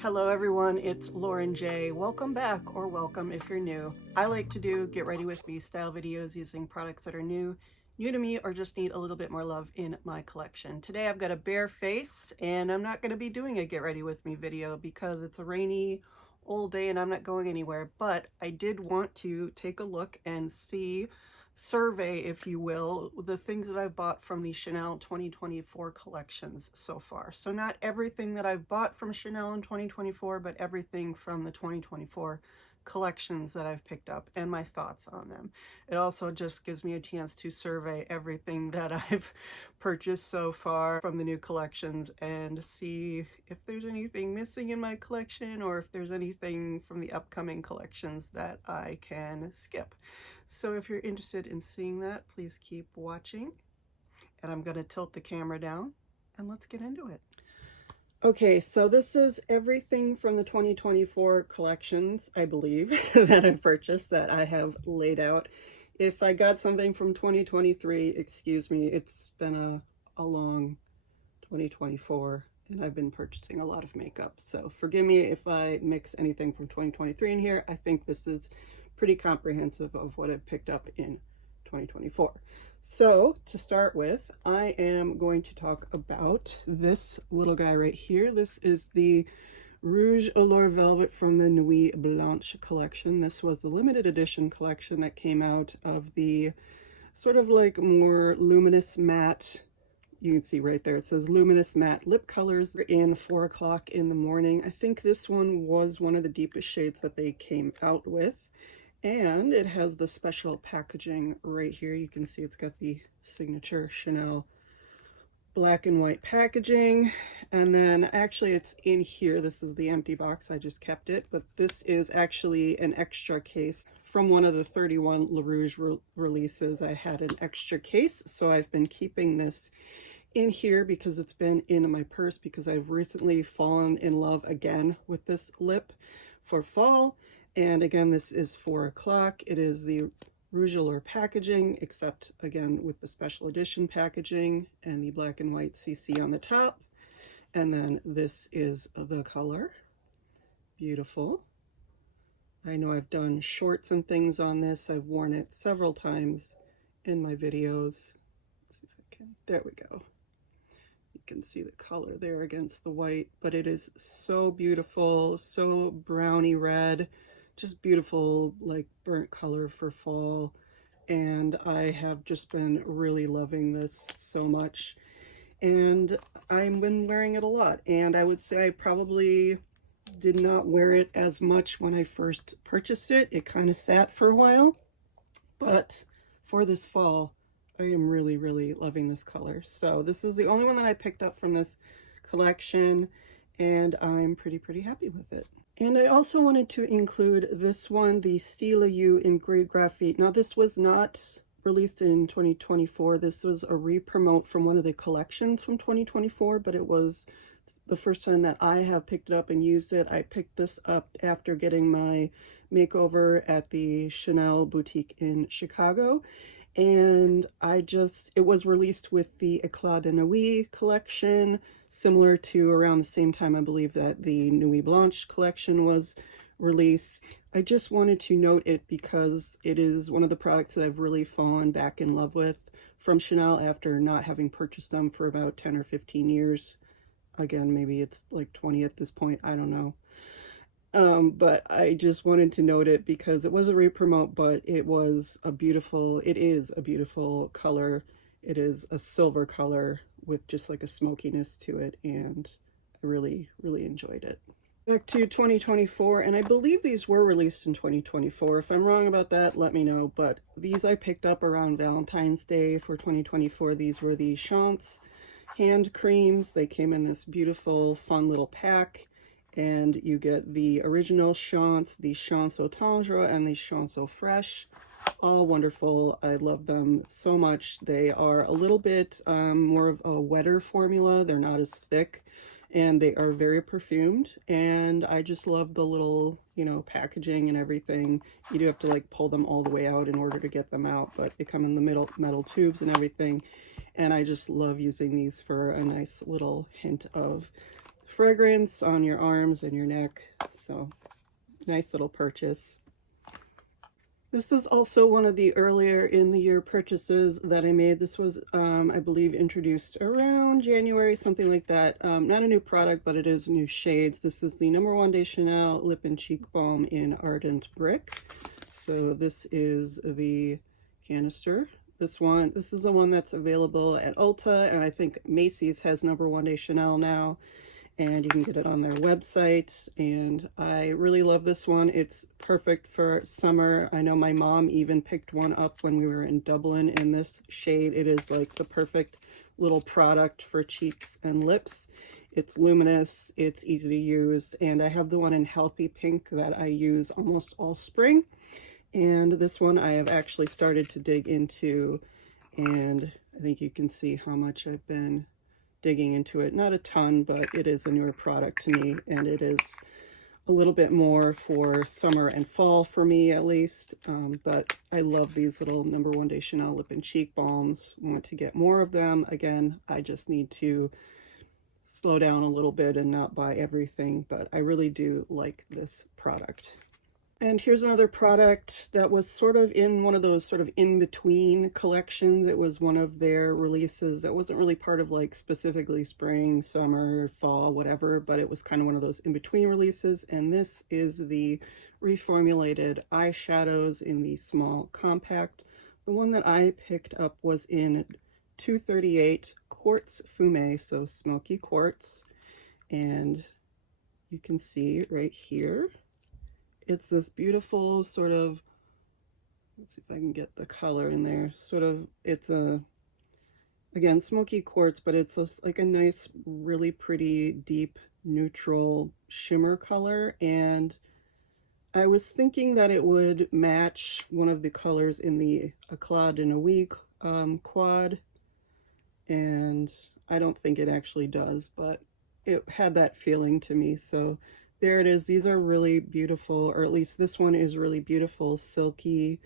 Hello everyone, it's Lauren J. Welcome back, or welcome if you're new. I like to do get ready with me style videos using products that are new to me, or just need a little bit more love in my collection. Today I've got a bare face and I'm not going to be doing a get ready with me video because it's a rainy old day and I'm not going anywhere, but I did want to take a look and survey, if you will, the things that I've bought from the Chanel 2024 collections so far. So not everything that I've bought from Chanel in 2024, but everything from the 2024 collections that I've picked up and my thoughts on them. It also just gives me a chance to survey everything that I've purchased so far from the new collections and see if there's anything missing in my collection or if there's anything from the upcoming collections that I can skip. So if you're interested in seeing that, please keep watching. And I'm going to tilt the camera down and let's get into it. Okay, so this is everything from the 2024 collections, I believe, that I've purchased that I have laid out. If I got something from 2023, excuse me, it's been a long 2024 and I've been purchasing a lot of makeup. So forgive me if I mix anything from 2023 in here. I think this is pretty comprehensive of what I've picked up in 2024. So to start with, I am going to talk about this little guy right here. This is the Rouge Allure Velvet from the Nuit Blanche collection. This was the limited edition collection that came out of the sort of like more luminous matte. You can see right there, it says luminous matte lip colors in 4 o'clock in the morning. I think this one was one of the deepest shades that they came out with. And it has the special packaging right here. You can see it's got the signature Chanel black and white packaging. And then actually it's in here. This is the empty box. I just kept it. But this is actually an extra case. From one of the 31 Le Rouge releases, I had an extra case. So I've been keeping this in here because it's been in my purse because I've recently fallen in love again with this lip for fall. And again, this is 4 o'clock. It is the Rouge Allure packaging, except again with the special edition packaging and the black and white CC on the top. And then this is the color. Beautiful. I know I've done shorts and things on this. I've worn it several times in my videos. Let's see if I can. There we go. You can see the color there against the white, but it is so beautiful, so browny red. Just beautiful, like burnt color for fall, and I have just been really loving this so much, and I've been wearing it a lot. And I would say I probably did not wear it as much when I first purchased it. It kind of sat for a while, but for this fall I am really loving this color. So this is the only one that I picked up from this collection, and I'm pretty happy with it. And I also wanted to include this one, the Style You Engraved Graphite. Now this was not released in 2024. This was a re-promote from one of the collections from 2024, but it was the first time that I have picked it up and used it. I picked this up after getting my makeover at the Chanel boutique in Chicago. And it was released with the Eclat de Nuit collection, similar to around the same time I believe that the Nuit Blanche collection was released. I just wanted to note it because it is one of the products that I've really fallen back in love with from Chanel after not having purchased them for about 10 or 15 years. Again, maybe it's like 20 at this point, I don't know. But I just wanted to note it because it was a re-promote, but it is a beautiful color. It is a silver color with just like a smokiness to it, and I really enjoyed it. Back to 2024, and I believe these were released in 2024. If I'm wrong about that, let me know, but these I picked up around Valentine's Day for 2024. These were the Chance hand creams. They came in this beautiful, fun little pack. And you get the original Chance, the Chance Au Tendre, and the Chance Au Fresh. All wonderful. I love them so much. They are a little bit more of a wetter formula. They're not as thick, and they are very perfumed. And I just love the little, packaging and everything. You do have to like pull them all the way out in order to get them out, but they come in the metal tubes and everything. And I just love using these for a nice little hint of fragrance on your arms and your neck. So nice little purchase. This is also one of the earlier in the year purchases that I made. This was, I believe, introduced around January, something like that. Not a new product, but it is new shades. This is the No. 1 de Chanel Lip and Cheek Balm in Ardent Brick. So this is the canister. This is the one that's available at Ulta, and I think Macy's has No. 1 de Chanel now. And you can get it on their website, and I really love this one. It's perfect for summer. I know my mom even picked one up when we were in Dublin in this shade. It is like the perfect little product for cheeks and lips. It's luminous, it's easy to use, and I have the one in Healthy Pink that I use almost all spring. And this one I have actually started to dig into, and I think you can see how much I've been digging into it. Not a ton, but it is a newer product to me, and it is a little bit more for summer and fall for me at least. But I love these little No. 1 de Chanel lip and cheek balms. Want to get more of them. Again, I just need to slow down a little bit and not buy everything, but I really do like this product. And here's another product that was sort of in one of those sort of in-between collections. It was one of their releases that wasn't really part of like specifically spring, summer, fall, whatever, but it was kind of one of those in-between releases. And this is the reformulated eyeshadows in the small compact. The one that I picked up was in 238 quartz fume, so smoky quartz. And you can see right here, it's this beautiful sort of, let's see if I can get the color in there, sort of, it's a, again, smoky quartz, but it's like a nice, really pretty, deep, neutral shimmer color. And I was thinking that it would match one of the colors in the A Clad in a Week quad, and I don't think it actually does, but it had that feeling to me. So there it is. These are really beautiful, or at least this one is really beautiful, silky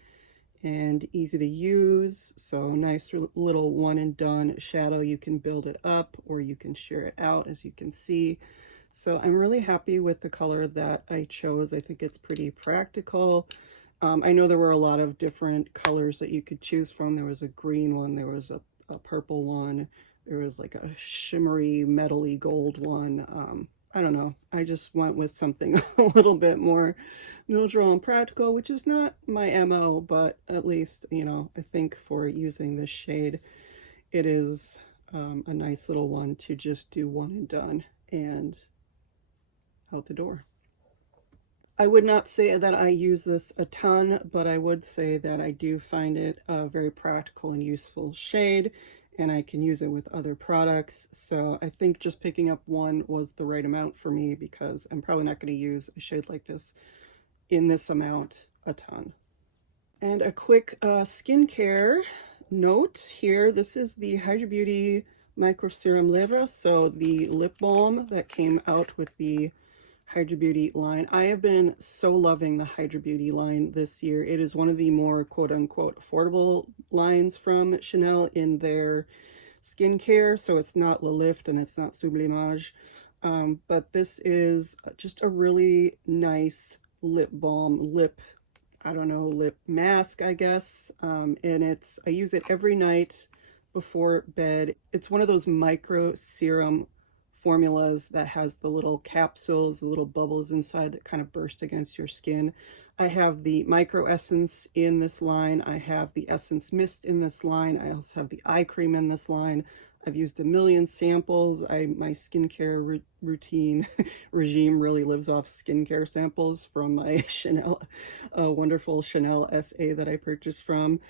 and easy to use. So nice little one and done shadow. You can build it up or you can sheer it out, as you can see. So I'm really happy with the color that I chose. I think it's pretty practical. I know there were a lot of different colors that you could choose from. There was a green one, there was a purple one, there was like a shimmery metally gold one. I don't know, I just went with something a little bit more neutral and practical, which is not my MO, but at least, you know, I think for using this shade, it is a nice little one to just do one and done and out the door. I would not say that I use this a ton, but I would say that I do find it a very practical and useful shade, and I can use it with other products. So I think just picking up one was the right amount for me, because I'm probably not going to use a shade like this in this amount a ton. And a quick skincare note here. This is the Hydra Beauty Micro Serum Lèvres, so the lip balm that came out with the Hydra Beauty line. I have been so loving the Hydra Beauty line this year. It is one of the more quote-unquote affordable lines from Chanel in their skincare, so it's not Le Lift and it's not Sublimage, but this is just a really nice lip balm, I don't know, lip mask, I guess, and I use it every night before bed. It's one of those micro serum formulas that has the little capsules, the little bubbles inside that kind of burst against your skin. I have the micro essence in this line. I have the essence mist in this line. I also have the eye cream in this line. I've used a million samples. My skincare routine regime really lives off skincare samples from my Chanel, wonderful Chanel SA that I purchased from.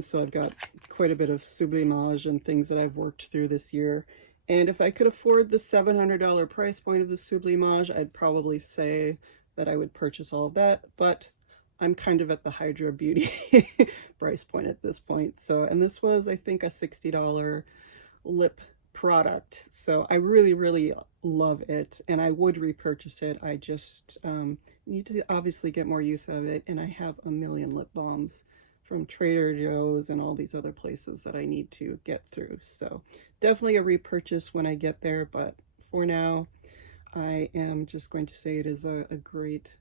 So I've got quite a bit of Sublimage and things that I've worked through this year. And if I could afford the $700 price point of the Sublimage, I'd probably say that I would purchase all of that, but I'm kind of at the Hydra Beauty price point at this point. So, and this was, I think, a $60 lip product. So I really, really love it, and I would repurchase it. I just need to obviously get more use of it, and I have a million lip balms from Trader Joe's and all these other places that I need to get through. So definitely a repurchase when I get there, but for now, I am just going to say it is a great,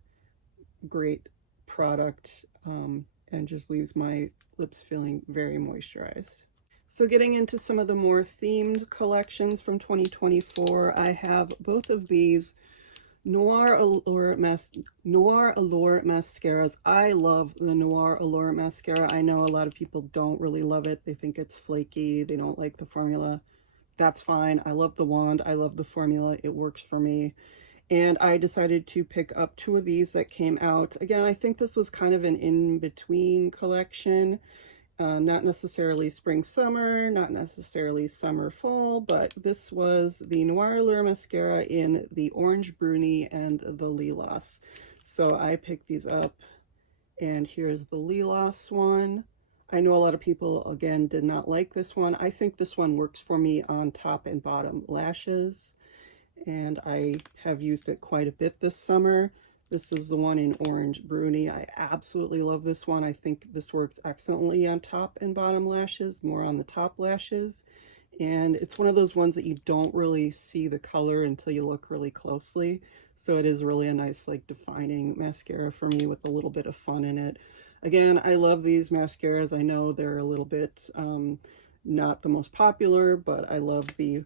great product, and just leaves my lips feeling very moisturized. So getting into some of the more themed collections from 2024, I have both of these Noir Allure mascaras. I love the Noir Allure mascara. I know a lot of people don't really love it. They think it's flaky. They don't like the formula. That's fine. I love the wand. I love the formula. It works for me. And I decided to pick up two of these that came out. Again, I think this was kind of an in-between collection. Not necessarily spring summer, not necessarily summer fall, but this was the Noir Allure mascara in the orange bruni and the lilas. So I picked these up, and here's the lilas one. I know a lot of people, again, did not like this one. I think this one works for me on top and bottom lashes, and I have used it quite a bit this summer. This is the one in orange bruni. I absolutely love this one. I think this works excellently on top and bottom lashes, more on the top lashes. And it's one of those ones that you don't really see the color until you look really closely. So it is really a nice, like, defining mascara for me with a little bit of fun in it. Again, I love these mascaras. I know they're a little bit not the most popular, but I love the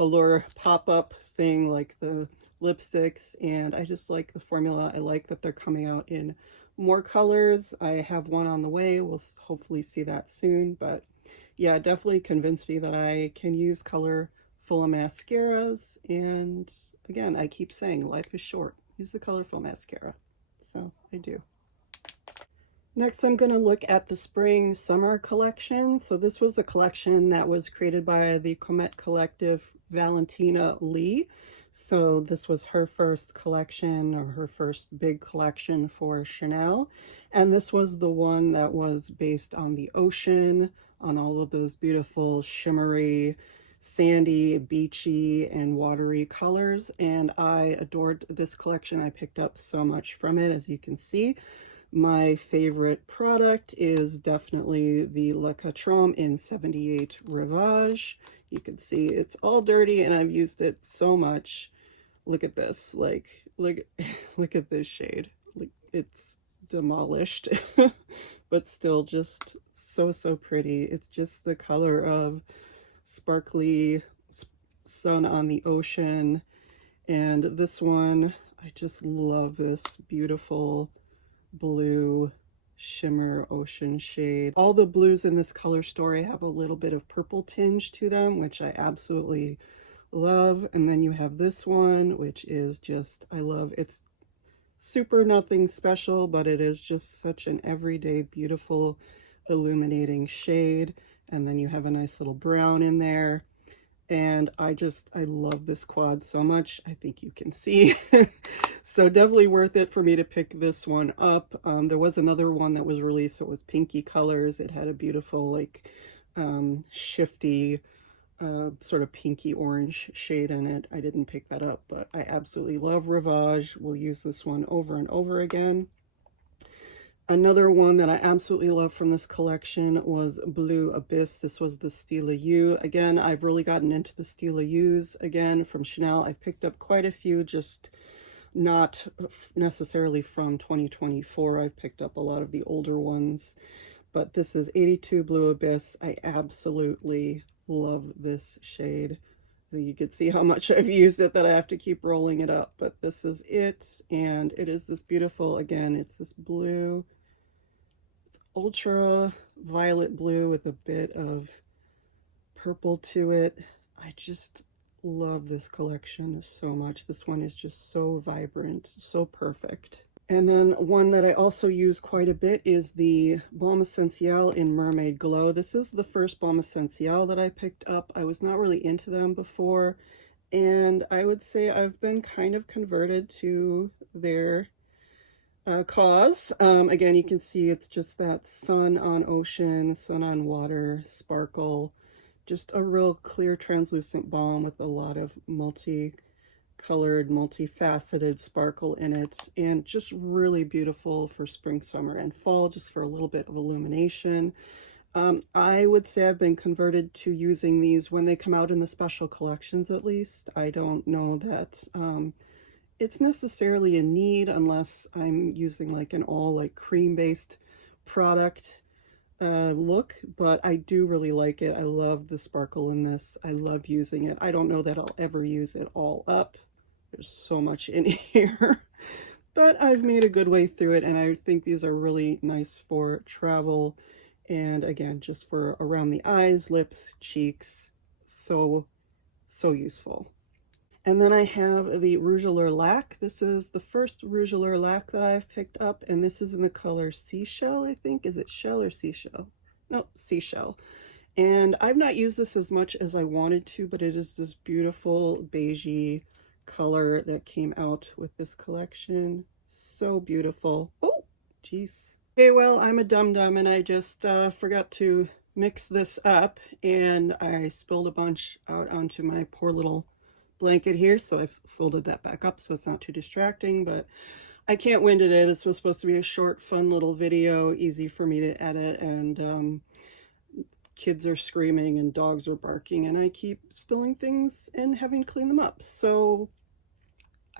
Allure pop-up thing, like the lipsticks, and I just like the formula. I like that they're coming out in more colors. I have one on the way. We'll hopefully see that soon, but yeah, it definitely convinced me that I can use colorful mascaras. And again, I keep saying life is short. Use the colorful mascara. So I do. Next, I'm going to look at the spring summer collection. So this was a collection that was created by the Comet Collective Valentina Lee. So this was her first collection, or her first big collection for Chanel. And this was the one that was based on the ocean, on all of those beautiful shimmery, sandy, beachy, and watery colors. And I adored this collection. I picked up so much from it, as you can see. My favorite product is definitely the trom in 78 Rivage. You can see it's all dirty, and I've used it so much. Look at this, like, look at this shade. Like, it's demolished, but still just so pretty. It's just the color of sparkly sun on the ocean. And this one, I just love this beautiful blue shimmer ocean shade. All the blues in this color story have a little bit of purple tinge to them, which I absolutely love. And then you have this one, which is just, I love. It's super nothing special, but it is just such an everyday beautiful illuminating shade. And then you have a nice little brown in there. And I love this quad so much. I think you can see. So definitely worth it for me to pick this one up. There was another one that was released, so it was pinky colors. It had a beautiful, like, shifty, sort of pinky orange shade in it. I didn't pick that up, but I absolutely love Rivage. We'll use this one over and over again. Another one that I absolutely love from this collection was Blue Abyss. This was the Stila U. Again, I've really gotten into the Stila U's again from Chanel. I've picked up quite a few, just not necessarily from 2024. I've picked up a lot of the older ones, but this is 82 Blue Abyss. I absolutely love this shade. You can see how much I've used it that I have to keep rolling it up, but this is it, and it is this beautiful, again, it's this blue. It's ultra violet blue with a bit of purple to it. I just love this collection so much. This one is just so vibrant, so perfect. And then one that I also use quite a bit is the Balm Essentiel in Mermaid Glow. This is the first Balm Essentiel that I picked up. I was not really into them before, and I would say I've been kind of converted to their cause. Again, you can see it's just that sun on ocean, sun on water, sparkle, just a real clear translucent balm with a lot of multi-colored, multifaceted sparkle in it, and just really beautiful for spring, summer, and fall, just for a little bit of illumination. I would say I've been converted to using these when they come out in the special collections, at least. I don't know that it's necessarily a need unless I'm using like an all like cream-based product look, but I do really like it. I love the sparkle in this. I love using it. I don't know that I'll ever use it all up. There's so much in here. But I've made a good way through it, and I think these are really nice for travel, and again, just for around the eyes, lips, cheeks. So useful. And then I have the Rouge à Lèvres Lac. This is the first Rouge à Lèvres Lac that I've picked up, and this is in the color Seashell, I think. Is it shell or seashell? No, Seashell. And I've not used this as much as I wanted to, but it is this beautiful beigey color that came out with this collection. So beautiful. Oh, jeez. Okay, well, I'm a dum-dum and I just forgot to mix this up, and I spilled a bunch out onto my poor little blanket here, so I've folded that back up so it's not too distracting. But I can't win today. This was supposed to be a short, fun little video, easy for me to edit, and kids are screaming and dogs are barking, and I keep spilling things and having to clean them up, so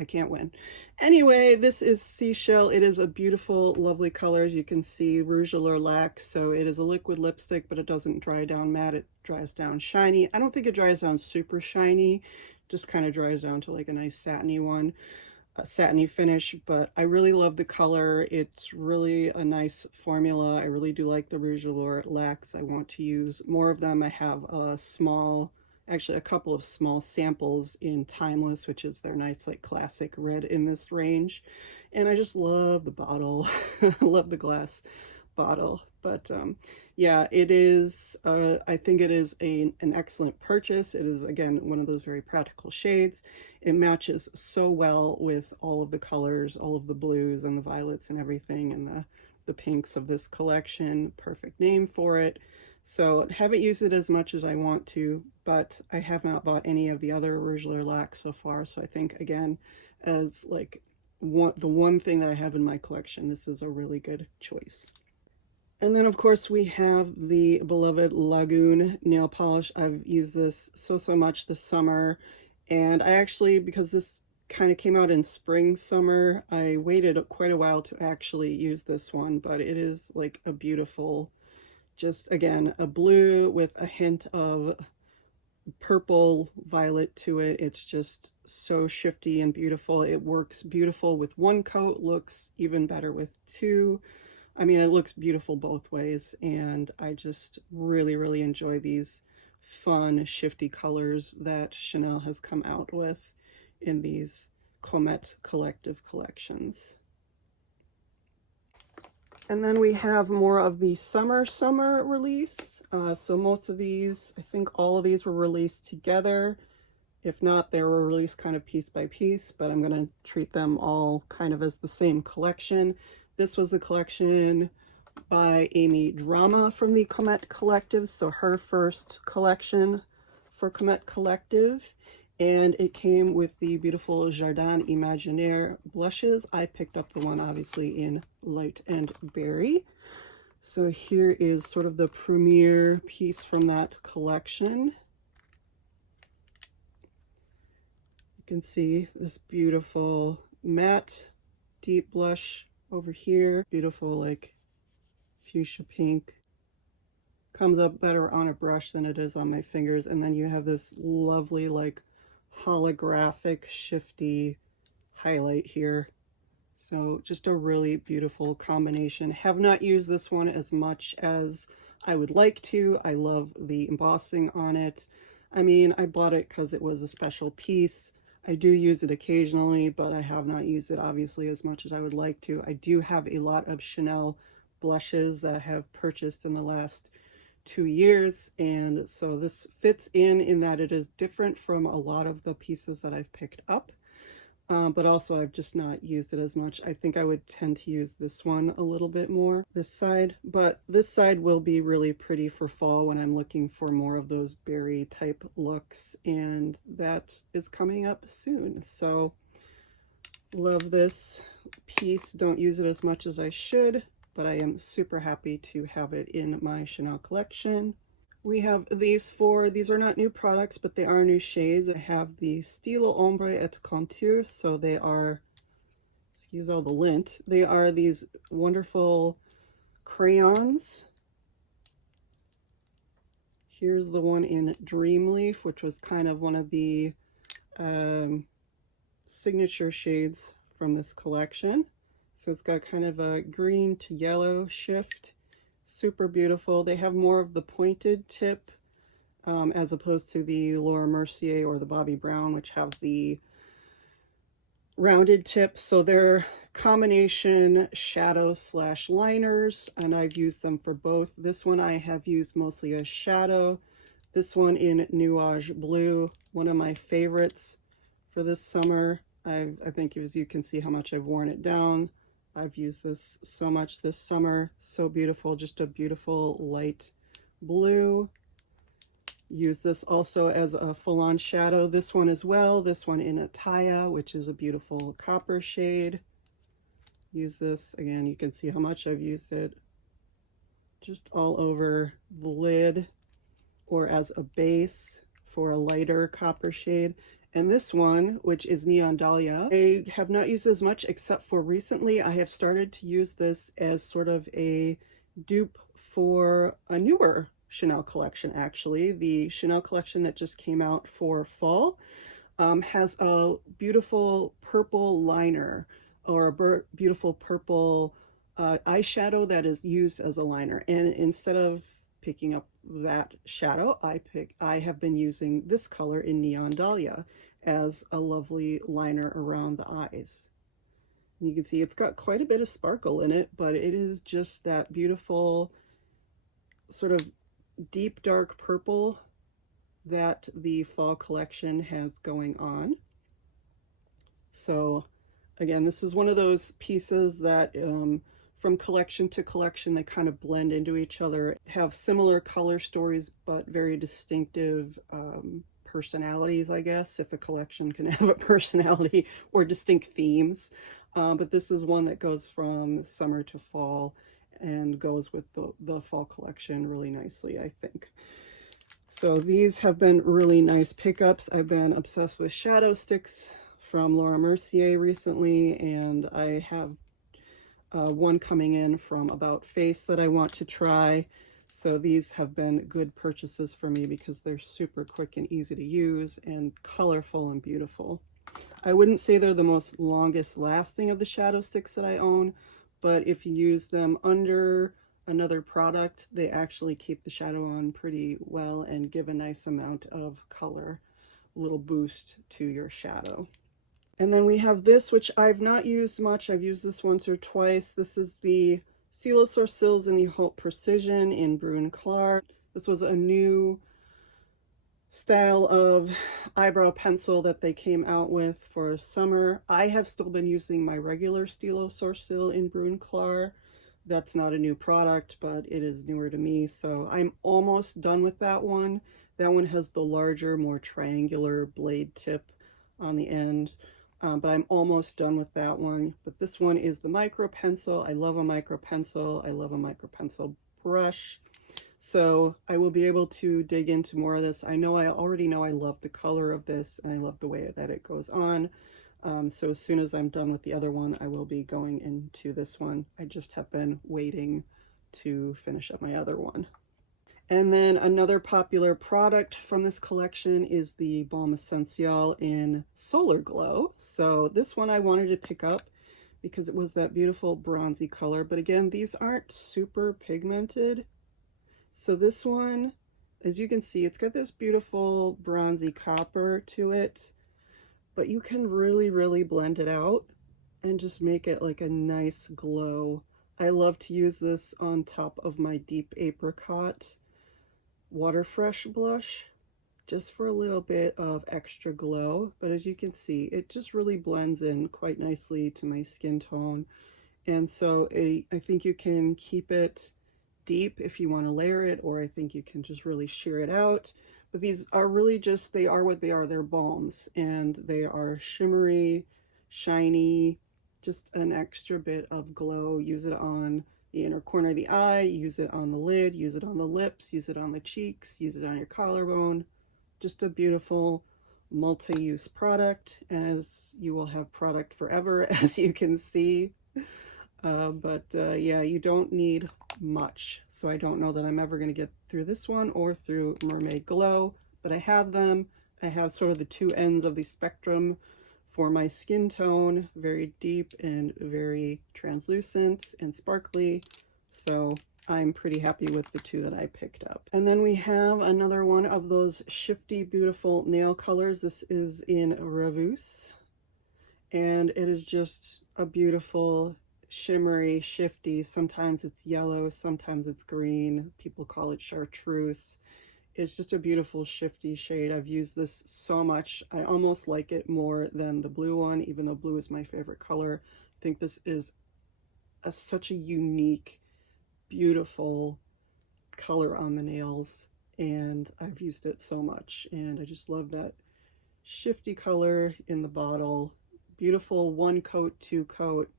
I can't win. Anyway, this is Seashell. It is a beautiful, lovely color. As you can see, Rouge à Lèvres Lac. So it is a liquid lipstick, but it doesn't dry down matte. It dries down shiny. I don't think it dries down super shiny. Just kind of dries down to like a nice satiny one, a satiny finish. But I really love the color. It's really a nice formula. I really do like the Rouge à Lèvres Lacs. I want to use more of them. I have a small, actually a couple of small samples in Timeless, which is their nice like classic red in this range, and I just love the bottle. Love the glass bottle. But yeah, it is I think it is an excellent purchase. It is, again, one of those very practical shades. It matches so well with all of the colors, all of the blues and the violets and everything, and the pinks of this collection. Perfect name for it. So I haven't used it as much as I want to, but I have not bought any of the other Rouge à Lèvres Lac so far. So I think, again, as like the one thing that I have in my collection, this is a really good choice. And then, of course, we have the beloved Lagoon nail polish. I've used this so much this summer, and I actually, because this kind of came out in spring, summer, I waited quite a while to actually use this one, but it is like a beautiful, just again, a blue with a hint of purple violet to it. It's just so shifty and beautiful. It works beautiful with one coat, looks even better with two. I mean, it looks beautiful both ways, and I just really enjoy these fun, shifty colors that Chanel has come out with in these Comet Collective collections. And then we have more of the summer release. So most of these, I think all of these were released together. If not, they were released kind of piece by piece, but I'm going to treat them all kind of as the same collection. This was a collection by Amy Drama from the Comet Collective, so her first collection for Comet Collective, and it came with the beautiful Jardan Imaginaire blushes. I picked up the one obviously in Light and Berry. So here is sort of the premiere piece from that collection. You can see this beautiful matte deep blush over here, beautiful like fuchsia pink, comes up better on a brush than it is on my fingers. And then you have this lovely like holographic shifty highlight here. So just a really beautiful combination. Have not used this one as much as I would like to. I love the embossing on it. I mean, I bought it because it was a special piece. I do use it occasionally, but I have not used it obviously as much as I would like to. I do have a lot of Chanel blushes that I have purchased in the last 2 years, and so this fits in that it is different from a lot of the pieces that I've picked up, but also I've just not used it as much. I think I would tend to use this one a little bit more, this side, but this side will be really pretty for fall when I'm looking for more of those berry type looks, and that is coming up soon. So love this piece. Don't use it as much as I should, but I am super happy to have it in my Chanel collection. We have these four. These are not new products, but they are new shades. I have the Stilo Ombre et Contour, so they are, excuse all the lint, they are these wonderful crayons. Here's the one in Dreamleaf, which was kind of one of the signature shades from this collection. So it's got kind of a green to yellow shift. Super beautiful. They have more of the pointed tip as opposed to the Laura Mercier or the Bobbi Brown, which have the rounded tip. So they're combination shadow slash liners, and I've used them for both. This one I have used mostly as shadow. This one in Nuage Blue, one of my favorites for this summer. I think as you can see how much I've worn it down. I've used this so much this summer. So beautiful, just a beautiful light blue. Use this also as a full-on shadow. This one as well. This one in Ataya, which is a beautiful copper shade. Use this, again, you can see how much I've used it. Just all over the lid or as a base for a lighter copper shade. And this one, which is Neon Dahlia, I have not used as much except for recently. I have started to use this as sort of a dupe for a newer Chanel collection, actually. The Chanel collection that just came out for fall has a beautiful purple liner or a beautiful purple eyeshadow that is used as a liner. And instead of picking up that shadow, I have been using this color in Neon Dahlia as a lovely liner around the eyes. And you can see it's got quite a bit of sparkle in it, but it is just that beautiful sort of deep dark purple that the fall collection has going on. So again, this is one of those pieces that from collection to collection, they kind of blend into each other, have similar color stories, but very distinctive personalities, I guess, if a collection can have a personality, or distinct themes. But this is one that goes from summer to fall and goes with the fall collection really nicely, I think. So these have been really nice pickups. I've been obsessed with shadow sticks from Laura Mercier recently, and I have one coming in from About Face that I want to try. So these have been good purchases for me because they're super quick and easy to use and colorful and beautiful. I wouldn't say they're the most longest lasting of the shadow sticks that I own, but if you use them under another product, they actually keep the shadow on pretty well and give a nice amount of color, a little boost to your shadow. And then we have this, which I've not used much. I've used this once or twice. This is the Stilo Sourcils in the Haute Precision in Brune Clair. This was a new style of eyebrow pencil that they came out with for summer. I have still been using my regular Stilo Sourcil in Brune Clair. That's not a new product, but it is newer to me, so I'm almost done with that one. That one has the larger, more triangular blade tip on the end. But I'm almost done with that one. But this one is the micro pencil. I love a micro pencil. I love a micro pencil brush. So I will be able to dig into more of this. I already know I love the color of this, and I love the way that it goes on. So as soon as I'm done with the other one, I will be going into this one. I just have been waiting to finish up my other one. And then another popular product from this collection is the Balm Essential in Solar Glow. So this one I wanted to pick up because it was that beautiful bronzy color. But again, these aren't super pigmented. So this one, as you can see, it's got this beautiful bronzy copper to it. But you can really, really blend it out and just make it like a nice glow. I love to use this on top of my Deep Apricot Water Fresh blush just for a little bit of extra glow. But as you can see, it just really blends in quite nicely to my skin tone. And so I think you can keep it deep if you want to layer it, or I think you can just really sheer it out. But these are really just, they are what they are. They're balms, and they are shimmery, shiny, just an extra bit of glow. Use it on the inner corner of the eye, use it on the lid, use it on the lips, use it on the cheeks, use it on your collarbone. Just a beautiful multi-use product, and as you will have product forever, as you can see. Yeah, you don't need much, so I don't know that I'm ever going to get through this one or through Mermaid Glow, but I have them. I have sort of the two ends of the spectrum for my skin tone, very deep and very translucent and sparkly, so I'm pretty happy with the two that I picked up. And then we have another one of those shifty, beautiful nail colors. This is in Revus, and it is just a beautiful, shimmery, shifty. Sometimes it's yellow, sometimes it's green. People call it chartreuse. It's just a beautiful, shifty shade. I've used this so much. I almost like it more than the blue one, even though blue is my favorite color. I think this is such a unique, beautiful color on the nails, and I've used it so much, and I just love that shifty color in the bottle. Beautiful one coat, two coat,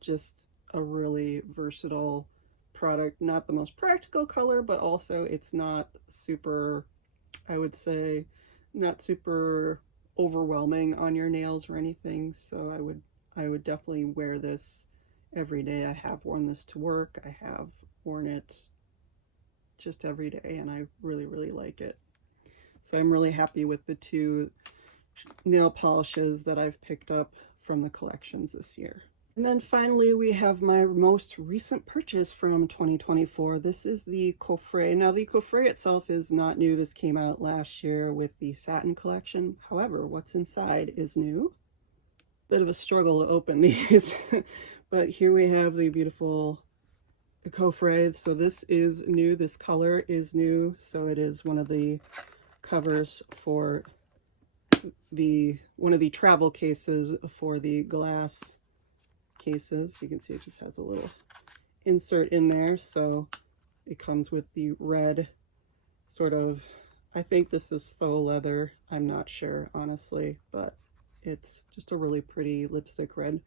just a really versatile product. Not the most practical color, but also it's not super, I would say, not super overwhelming on your nails or anything. So I would definitely wear this every day. I have worn this to work. I have worn it just every day, and I really, really like it. So I'm really happy with the two nail polishes that I've picked up from the collections this year. And then finally, we have my most recent purchase from 2024. This is the Kray. Now, the Kray itself is not new. This came out last year with the satin collection. However, what's inside is new. Bit of a struggle to open these, but here we have the beautiful Kray. So this is new. This color is new. So it is one of the covers for one of the travel cases for the glass cases. You can see it just has a little insert in there, so it comes with the red sort of, I think this is faux leather, I'm not sure honestly, but it's just a really pretty lipstick red.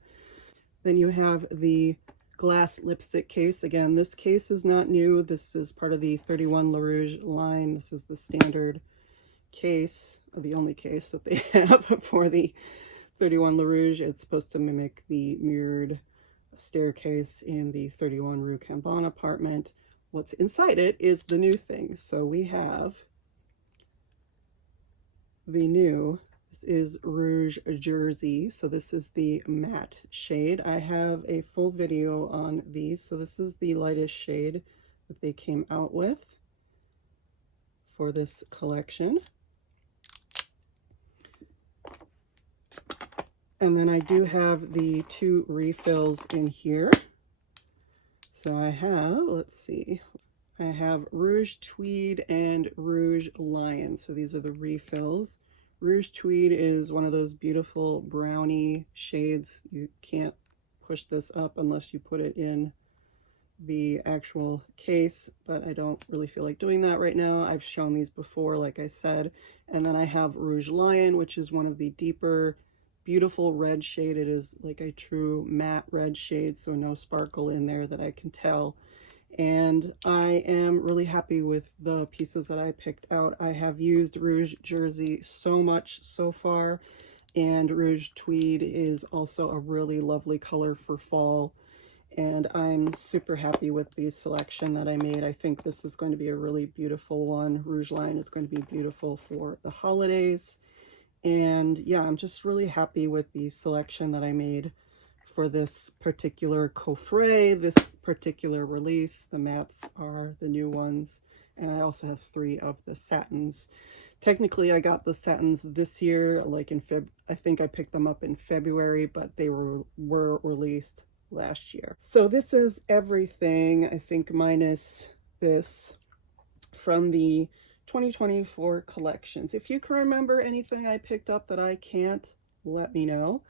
Then you have the glass lipstick case. Again, this case is not new. This is part of the 31 Le Rouge line. This is the standard case, the only case that they have for the 31 Le Rouge. It's supposed to mimic the mirrored staircase in the 31 Rue Cambon apartment. What's inside it is the new thing. So we have the new, this is Rouge Jersey. So this is the matte shade. I have a full video on these. So this is the lightest shade that they came out with for this collection. And then I do have the two refills in here. So I have, let's see, I have Rouge Tweed and Rouge Lion. So these are the refills. Rouge Tweed is one of those beautiful brownie shades. You can't push this up unless you put it in the actual case, but I don't really feel like doing that right now. I've shown these before, like I said. And then I have Rouge Lion, which is one of the deeper, beautiful red shade. It is like a true matte red shade, so no sparkle in there that I can tell. And I am really happy with the pieces that I picked out. I have used Rouge Jersey so much so far, and Rouge Tweed is also a really lovely color for fall. And I'm super happy with the selection that I made. I think this is going to be a really beautiful one. Rouge Lion is going to be beautiful for the holidays. And yeah, I'm just really happy with the selection that I made for this particular coffret, this particular release. The mattes are the new ones, and I also have 3 of the satins. Technically, I got the satins this year, like in I think I picked them up in February, but they were released last year. So this is everything, I think, minus this from the 2024 collections. If you can remember anything I picked up that I can't, let me know.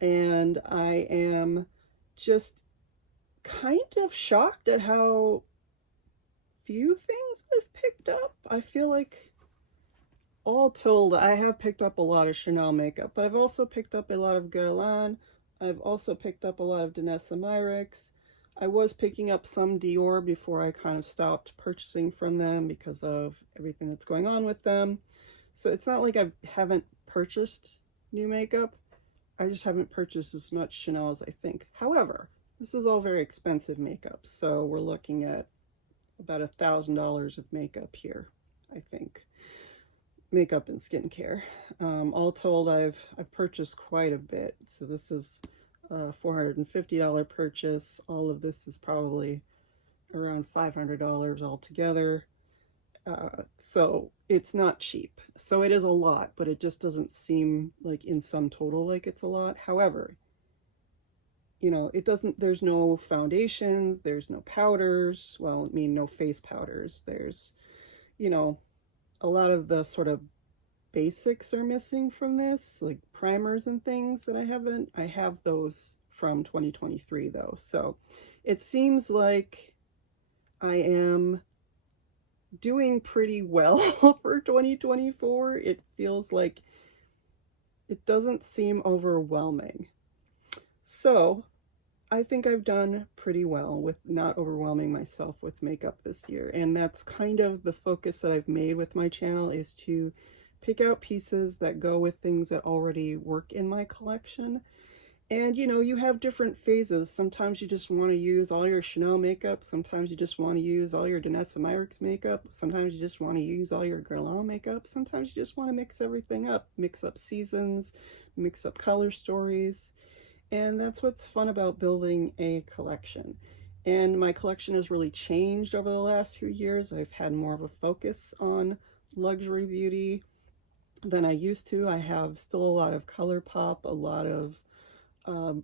And I am just kind of shocked at how few things I've picked up. I feel like all told, I have picked up a lot of Chanel makeup, but I've also picked up a lot of Guerlain. I've also picked up a lot of Danessa Myricks. I was picking up some Dior before I kind of stopped purchasing from them because of everything that's going on with them. So it's not like I haven't purchased new makeup. I just haven't purchased as much Chanel as I think. However, this is all very expensive makeup. So we're looking at about $1,000 of makeup here, I think. Makeup and skincare. All told, I've purchased quite a bit. So this is a $450 purchase. All of this is probably around $500 altogether. So it's not cheap. So it is a lot, but it just doesn't seem like in sum total like it's a lot. However, you know, it doesn't, there's no foundations, there's no powders. Well, I mean, no face powders. There's, you know, a lot of the sort of basics are missing from this, like primers and things that I have those from 2023 though. So it seems like I am doing pretty well for 2024. It feels like it doesn't seem overwhelming. So I think I've done pretty well with not overwhelming myself with makeup this year. And that's kind of the focus that I've made with my channel, is to pick out pieces that go with things that already work in my collection. And you know, you have different phases. Sometimes you just want to use all your Chanel makeup. Sometimes you just want to use all your Danessa Myricks makeup. Sometimes you just want to use all your Guerlain makeup. Sometimes you just want to mix everything up. Mix up seasons, mix up color stories. And that's what's fun about building a collection. And my collection has really changed over the last few years. I've had more of a focus on luxury beauty than I used to. I have still a lot of ColourPop, a lot of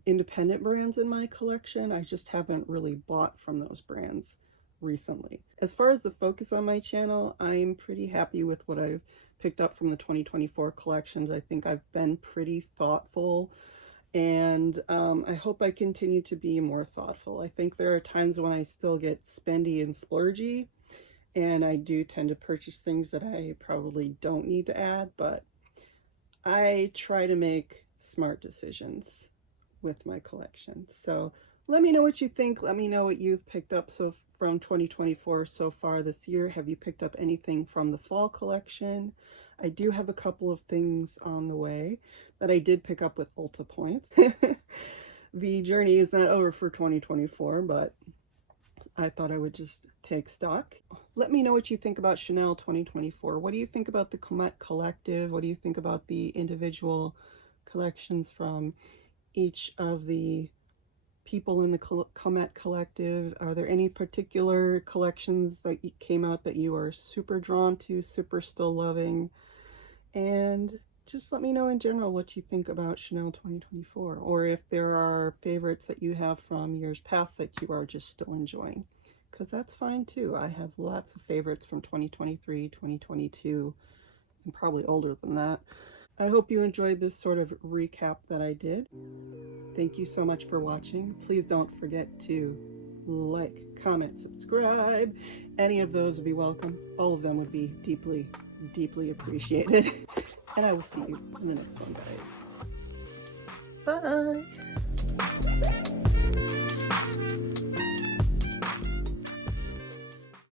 independent brands in my collection. I just haven't really bought from those brands recently. As far as the focus on my channel, I'm pretty happy with what I've picked up from the 2024 collections. I think I've been pretty thoughtful, and I hope I continue to be more thoughtful. I think there are times when I still get spendy and splurgy, and I do tend to purchase things that I probably don't need to add, but I try to make smart decisions with my collection. So let me know what you think. Let me know what you've picked up from 2024 so far this year. Have you picked up anything from the fall collection? I do have a couple of things on the way that I did pick up with Ulta points. The journey is not over for 2024, but I thought I would just take stock. Let me know what you think about Chanel 2024. What do you think about the Comet Collective? What do you think about the individual collections from each of the people in the Comet Collective? Are there any particular collections that came out that you are super drawn to, super still loving? And just let me know in general what you think about Chanel 2024, or if there are favorites that you have from years past that you are just still enjoying, because that's fine too. I have lots of favorites from 2023, 2022, and probably older than that. I hope you enjoyed this sort of recap that I did. Thank you so much for watching. Please don't forget to like, comment, subscribe. Any of those would be welcome. All of them would be deeply, deeply appreciated. And I will see you in the next one, guys. Bye!